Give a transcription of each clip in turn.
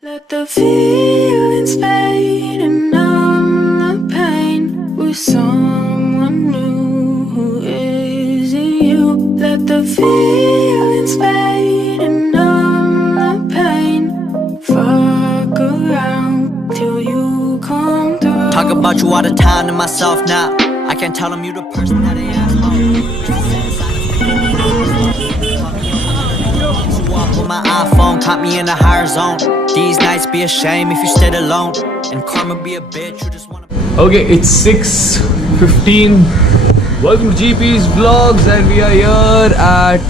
Let the feelings fade and numb the pain with someone new who isn't you. Let the feelings fade and numb the pain. Fuck around till you come through. Talk about you all the time to myself now. I can't tell them you the person that they ask about. With my iPhone, caught me in a higher zone. These nights be a shame if you stayed alone. And karma be a bitch, you just wanna. Okay, it's 6:15. Welcome to GP's Vlogs, and we are here at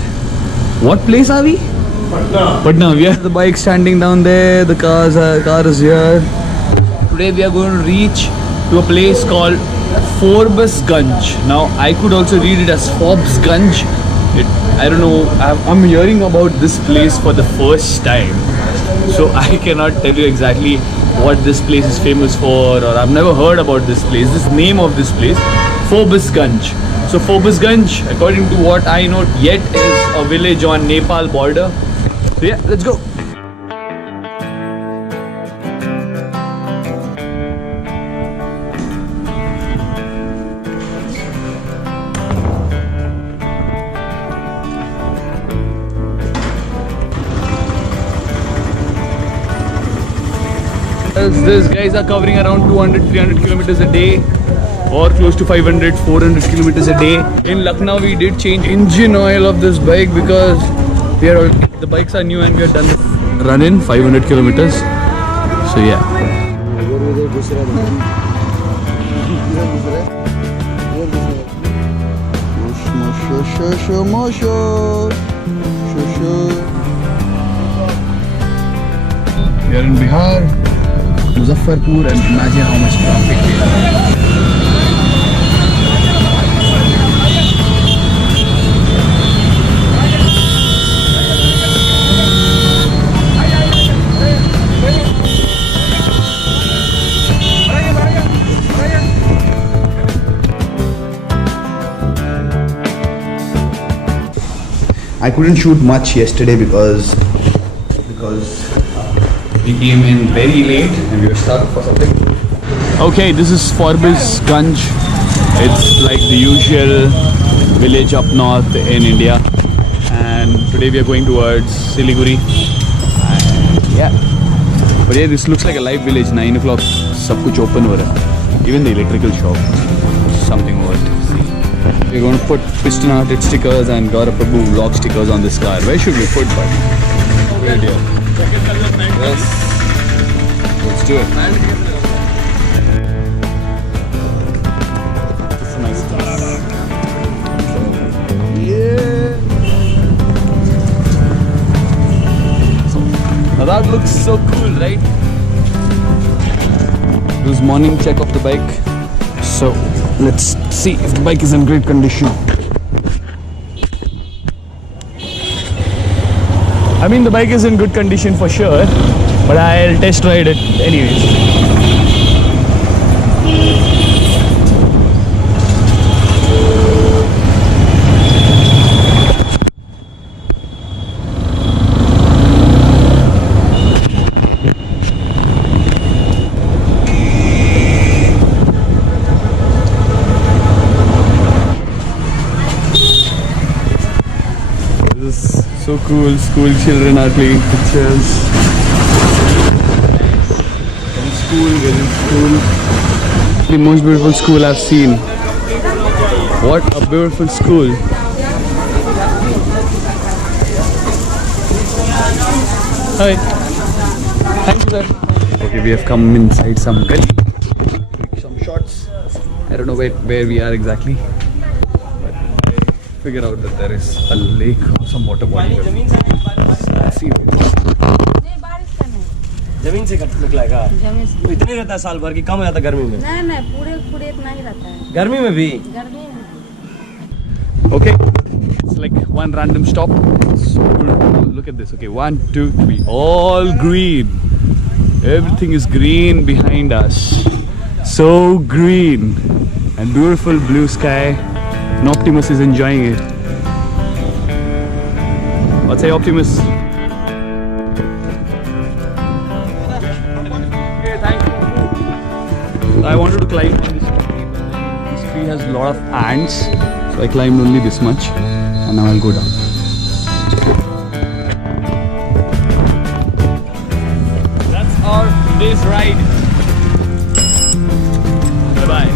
what place are we? Patna. We have the bike standing down there. The car is here. Today we are going to reach to a place called Forbisganj. Now I could also read it as Forbisganj. I don't know. I'm hearing about this place for the first time, so I cannot tell you exactly what this place is famous for, or I've never heard about this place. This name of this place, Forbisganj. So Forbisganj, according to what I know yet, is a village on Nepal border. So yeah, let's go. These guys are covering around 200-300 kilometers a day, or close to 500-400 kilometers a day. In Lucknow we did change engine oil of this bike because the bikes are new and we are done running 500 kilometers. So yeah. We are in Bihar, Muzaffarpur, and imagine how much traffic we have. I couldn't shoot much yesterday because we came in very late and we were stuck for something. Okay, this is Forbisganj. It's like the usual village up north in India, and today we are going towards Siliguri. Yeah, but yeah, this looks like a live village. 9 o'clock, सब कुछ open हो रहा है. Even the electrical shop, something worth to see. We're going to put pistonhearted stickers and Gaurav Prabhu vlog stickers on this car. Where should we put, buddy? Where do you? Yes. Let's do it. It's a nice place. Yeah. Now that looks so cool, right? It was morning check of the bike. So let's see if the bike is in great condition. I mean, the bike is in good condition for sure, but I'll test ride it anyways. So cool, school children are taking pictures. In school, we're in school. The most beautiful school I've seen. What a beautiful school. Hi. Thank you, sir. Okay, we have come inside some gully. Take some shots. I don't know where we are exactly. Figure out that there is a lake or some water body. Let's see. जमीन से निकला है तो इतने रहता है साल भर की, कम हो जाता है गर्मी में? नहीं पूरे इतना ही रहता है गर्मी में भी. Okay, it's like one random stop. So look at this. Okay, 1, 2, 3, all green. Everything is green behind us. So green and beautiful blue sky. And Optimus is enjoying it. What say, Optimus? I wanted to climb on this tree, but then this tree has a lot of ants, so I climbed only this much, and now I'll go down. That's our today's ride. Bye bye.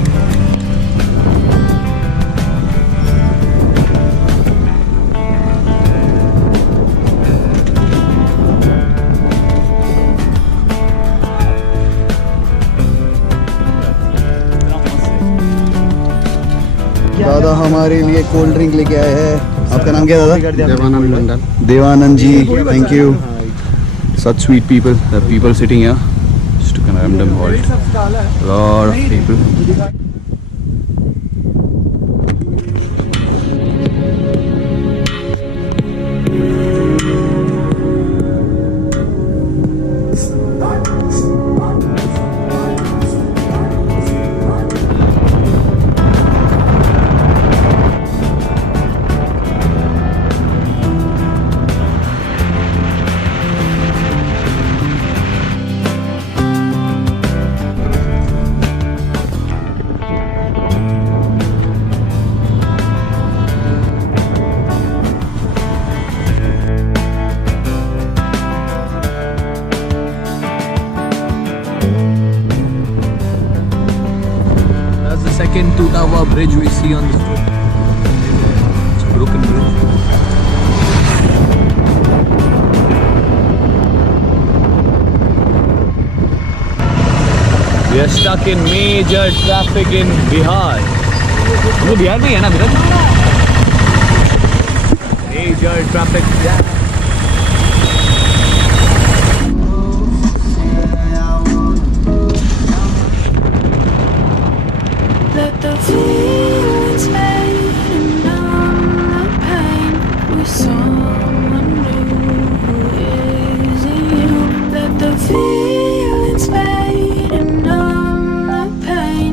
दादा हमारे लिए cold drink लेके आए हैं. आपका नाम क्या दादा? Devanand ji, thank you. Such sweet people. There are people sitting here. Just took a random halt. A lot of people. Second two-tower bridge we see on this road. It's a broken bridge. We are stuck in major traffic in Bihar. वो बिहार में ही है ना Bihar? Major traffic jam. Let the feelings fade and numb the pain with someone new who isn't you. Let the feelings fade and numb the pain.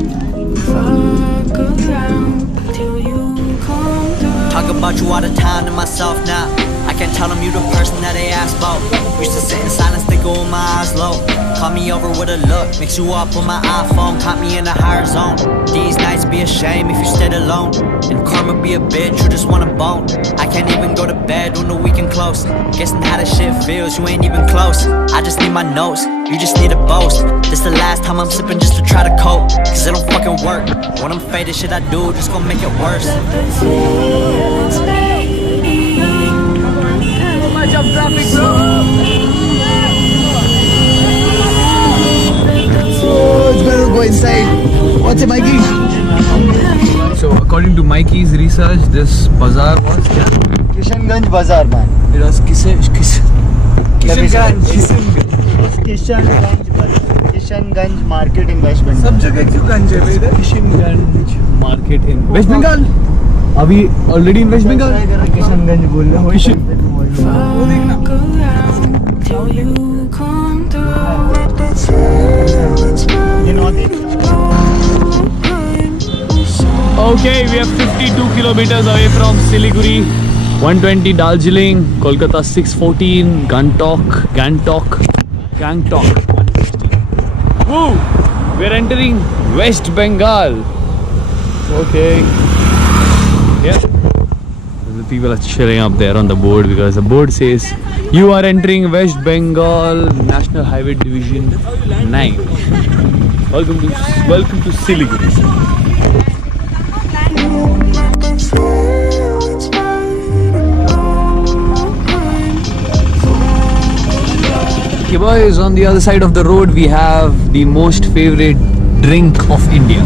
Fuck around till you come through. Talk about you all the time to myself now. I can't tell them you the person that they asked about. Used to sit in silence, think with my eyes low. Call me over with a look, mix you up on my iPhone, caught me in a higher zone. These nights be a shame if you stayed alone, and karma be a bitch, you just want a bone. I can't even go to bed when the weekend close. Guessing how this shit feels, you ain't even close. I just need my notes, you just need a boast. This the last time I'm sipping just to try to cope, cause it don't fucking work. When I'm faded, shit I do just gon' make it worse. Let the feelings fade and numb the pain. Too much of traffic, bro. Oh, it's better to go inside. What's it, Mikey? So according to Mikey's research, this bazaar was Kishanganj Bazaar, man. it was Kishanganj. Kishanganj Market in West Bengal. सब जगह क्यों गंज है इधर? Kishanganj market in West Bengal. अभी already in West Bengal. Kishanganj बोल रहा हूँ. Fuck around till you come through. Let the feelings fade. Okay, we are 52 kilometers away from Siliguri, 120 Darjeeling, Kolkata 614, Gangtok. 160. Woo! We are entering West Bengal. Okay. Yeah. The people are cheering up there on the board because the board says you are entering West Bengal National Highway Division 9. Welcome to Siliguri. Okay boys, on the other side of the road we have the most favorite drink of India.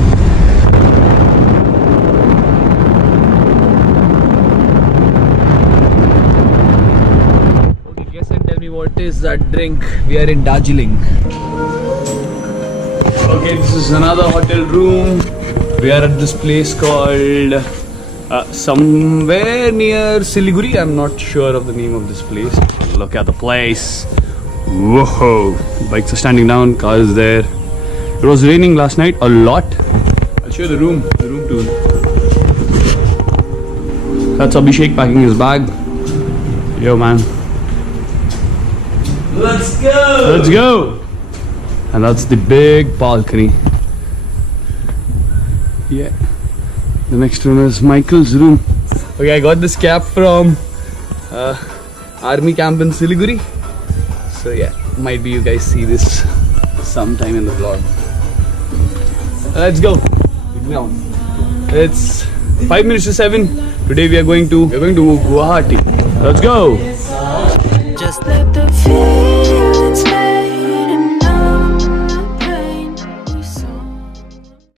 Okay, guess and tell me what is that drink. We are in Darjeeling. Okay, this is another hotel room. We are at this place called somewhere near Siliguri. I'm not sure of the name of this place. Look at the place. Whoa! Bikes are standing down, car is there. It was raining last night a lot. I'll show you the room tour. That's Abhishek packing his bag. Yo man. Let's go! And that's the big balcony. Yeah. The next one is Michael's room. Okay, I got this cap from army camp in Siliguri. So yeah, might be you guys see this sometime in the vlog. Let's go. It's 5 minutes to 7. Today we are going to Guwahati. Let's go. Just